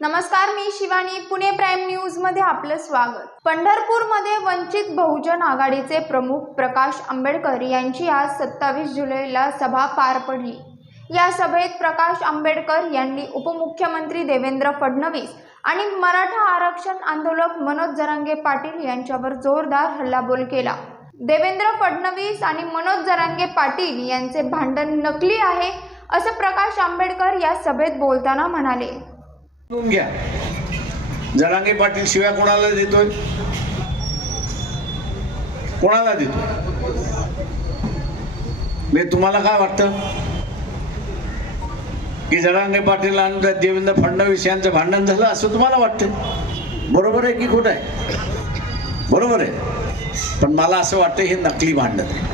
नमस्कार, मी Shivani. Pune prime news मध्ये आपलं स्वागत. पंढरपूरमध्ये वंचित बहुजन आघाडीचे प्रमुख प्रकाश आंबेडकर यांची आज 27 जुलैला सभा पार पडली. या सभेत प्रकाश आंबेडकर यांनी उपमुख्यमंत्री देवेंद्र फडणवीस आणि मराठा आरक्षण आंदोलक मनोज जरांगे पाटील यांच्यावर जोरदार हल्लाबोल केला. देवेंद्र फडणवीस आणि मनोज जरांगे पाटील यांचे भांडण नकली आहे असं प्रकाश आंबेडकर या सभेत बोलताना म्हणाले. घ्या, जरांगे पाटील शिव्या कोणाला देतोय? कोणाला देतोय? मी तुम्हाला काय वाटतं की जरांगे पाटील आणि देवेंद्र फडणवीस यांचं भांडण झालं असं तुम्हाला वाटतं? बरोबर आहे की खोटं आहे? बरोबर आहे, पण मला असं वाटतं हे नकली भांडण आहे.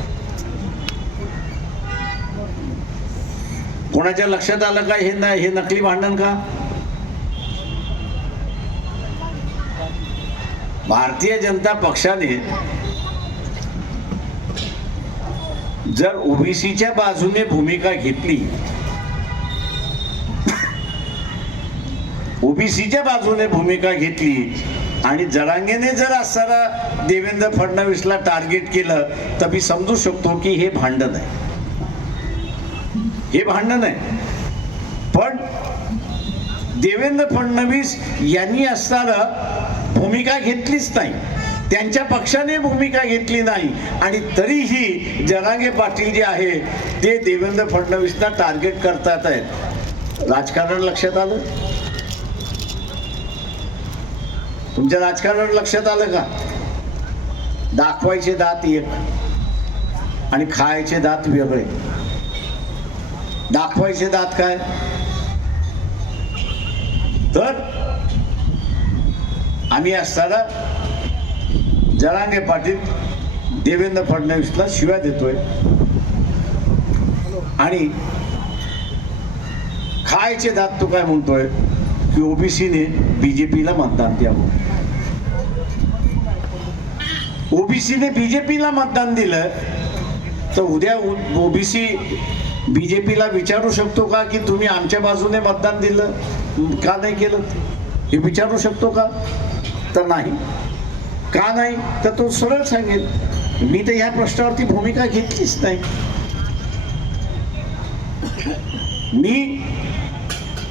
कोणाच्या लक्षात आलं का हे नकली भांडण का? भारतीय जनता पक्षाने जर ओबीसीच्या बाजूने भूमिका घेतली, ओबीसीच्या बाजूने भूमिका घेतली आणि जरांगेने जर असताना देवेंद्र फडणवीसला टार्गेट केलं तर मी समजू शकतो की हे भांडण आहे, हे भांडण आहे. पण देवेंद्र फडणवीस यांनी असताना भूमिका घेतलीच नाही, त्यांच्या पक्षाने भूमिका घेतली नाही आणि तरीही जरांगे पाटील जे आहे ते देवेंद्र फडणवीसला टार्गेट करतात आहेत. राजकारण लक्षात आलं? तुमच्या राजकारण लक्षात आलं का? दाखवायचे दात एक आणि खायचे दात वेगळे. दाखवायचे दात काय तर आम्ही असताना जरांगे पाटील देवेंद्र फडणवीसला शिव्या देतोय आणि खायचे दात तो काय म्हणतोय की ओबीसीने बीजेपीला मतदान द्यावं. ओबीसीने बीजेपीला मतदान दिलं तर उद्या ओबीसी बीजेपीला विचारू शकतो का की तुम्ही आमच्या बाजूने मतदान दिलं का नाही केलं? हे विचारू शकतो का? तर नाही. का नाही तर तो सरळ सांगेल मी तर ह्या प्रश्नावरती भूमिका घेतलीच नाही. मी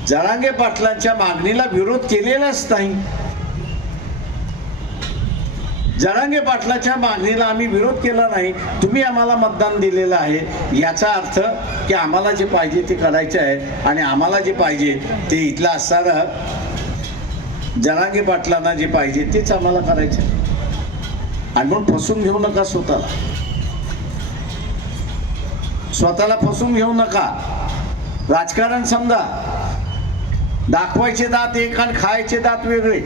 जरांगे पाटलांच्या मागणीला विरोध केलेलाच नाही. जरांगे पाटलाच्या मागणीला आम्ही विरोध केला नाही. तुम्ही आम्हाला मतदान दिलेलं आहे, याचा अर्थ की आम्हाला जे पाहिजे ते करायचे आहे आणि आम्हाला जे पाहिजे ते इथलं असताना जरांगे पाटलांना जे पाहिजे तेच आम्हाला करायचे. आणि म्हणून फसून घेऊ नका स्वतःला, स्वतःला फसून घेऊ नका. राजकारण समजा, दाखवायचे दात एक आणि खायचे दात वेगळे.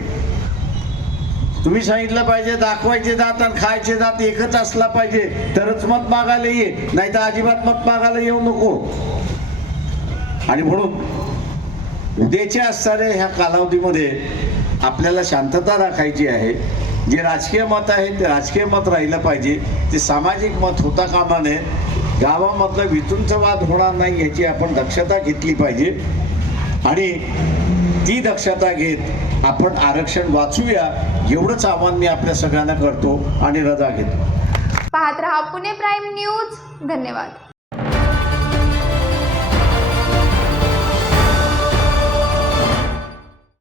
तुम्ही सांगितलं पाहिजे दाखवायचे दात आणि खायचे दात एकच असला पाहिजे तरच मत मागायला ये, नाही तर अजिबात मत मागायला येऊ नको. आणि म्हणून उद्याच्या असणाऱ्या ह्या कालावधीमध्ये आपल्याला शांतता राखायची आहे. जे राजकीय मत आहे ते राजकीय मत राहिलं पाहिजे, ते सामाजिक मत होता कामा नये. गावामधला वितुंच वाद होणार नाही याची आपण दक्षता घेतली पाहिजे आणि ती दक्षता घेत आपण आरक्षण वाचूया एवढंच आव्हान मी आपल्या सगळ्यांना करतो आणि रजा घेतो. पाहत रहा पुणे प्राईम न्यूज. धन्यवाद.